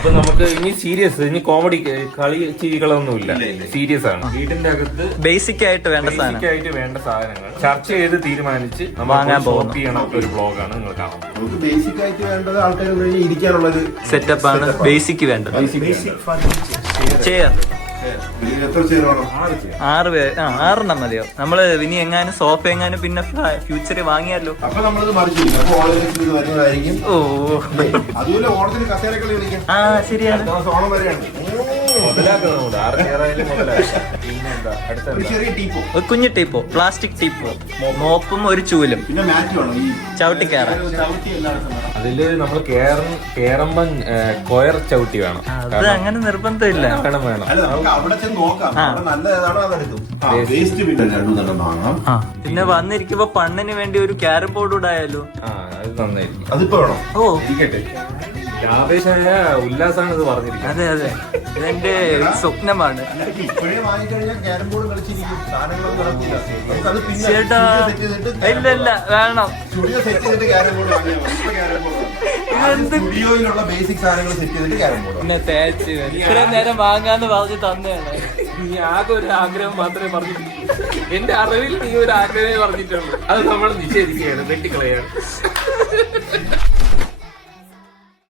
അപ്പൊ നമുക്ക് ഇനി സീരിയസ്, ഇനി കോമഡി കളി ചിരികളൊന്നും ഇല്ല, സീരിയസ് ആണ്. വീടിന്റെ അകത്ത് ബേസിക് ആയിട്ട് വേണ്ട സാധനങ്ങൾ ചർച്ച ചെയ്ത് തീരുമാനിച്ച് വാങ്ങാൻ ഷോപ്പ് ചെയ്യണ ഒരു ബ്ലോഗാണ് നിങ്ങൾ കാണുന്നത്. നമുക്ക് ബേസിക് ആയിട്ട് വേണ്ടത് ആൾക്കാർ ഇരിക്കാനുള്ളൊരു സെറ്റപ്പ് ആണ് ബേസിക് വേണ്ടത്. ചെയർ 6 പേര് 6 മതിയോ? നമ്മള് ഇനി എങ്ങാനും സോഫ എങ്ങാനും പിന്നെ ഫ്യൂച്ചറിൽ വാങ്ങിയാലോ? അപ്പൊ നമ്മളത് വരുന്നതായിരിക്കും. ഓ അതുപോലെ ഓണത്തിന് കസേരക്കളി കളിക്കാം. ശരിയാണ്. ഓണം വരെയാണ്. കുഞ്ഞു ടീപ്പോ, പ്ലാസ്റ്റിക് ടീപ്പോ, മോപ്പും ഒരു ചൂലും, പിന്നെ മാറ്റ് വേണം ഈ ചവിട്ടി കയറാൻ. അതില് നമ്മൾ കേറുമ്പം കൊയർ ചവിട്ടി വേണം. അത് അങ്ങനെ നിർബന്ധമില്ല. വേണം. അല്ല, നമുക്ക് അവിടെ ചെന്ന് നോക്കാം നല്ല ഏതാണോ അതെടുക്കും. വേസ്റ്റ് പിന്നെ രണ്ടും വാങ്ങാം. പിന്നെ വന്നിരിക്കുമ്പോ പണ്ണിന് വേണ്ടി ഒരു ക്യാരം ബോർഡ് കൂടെ ആയാലോ? അത് നന്നായിരിക്കും. അതിപ്പോ വേണം. ഓ ഇരിക്കട്ടെ. ആവേശമായ ഉല്ലാസാണ് ഇത് പറഞ്ഞിരിക്കുന്നത്. അതെ അതെ, ഇതെന്റെ സ്വപ്നമാണ്. ഇപ്പോഴേ വാങ്ങിക്കഴിഞ്ഞാൽ ക്യാരം ബോർഡ് കളിച്ചിരിക്കും. സാധനങ്ങളൊന്നും നടക്കില്ല. ചേട്ടാ ഇല്ല ഇല്ല വേണം. സ്റ്റുഡിയോ സെറ്റ് ചെയ്തിട്ട് ക്യാരം ബോർഡ് വാങ്ങിയാൽ സ്റ്റുഡിയോയിലുള്ള ബേസിക് സാധനങ്ങൾ സെറ്റ് ചെയ്തിട്ട് ക്യാരം ബോർഡ്. പിന്നെ തേച്ച് ഇത്രയും നേരം വാങ്ങാന്ന് പറഞ്ഞ് തന്നെയാണ്. നീ ആകെ ഒരു ആഗ്രഹം മാത്രമേ പറഞ്ഞിട്ടുള്ളൂ. എന്റെ അറിവിൽ നീ ഒരു ആഗ്രഹമേ പറഞ്ഞിട്ടുള്ളൂ. അത് നമ്മൾ നിഷേധിക്കുകയാണ്, വെട്ടിക്കളയാണ്.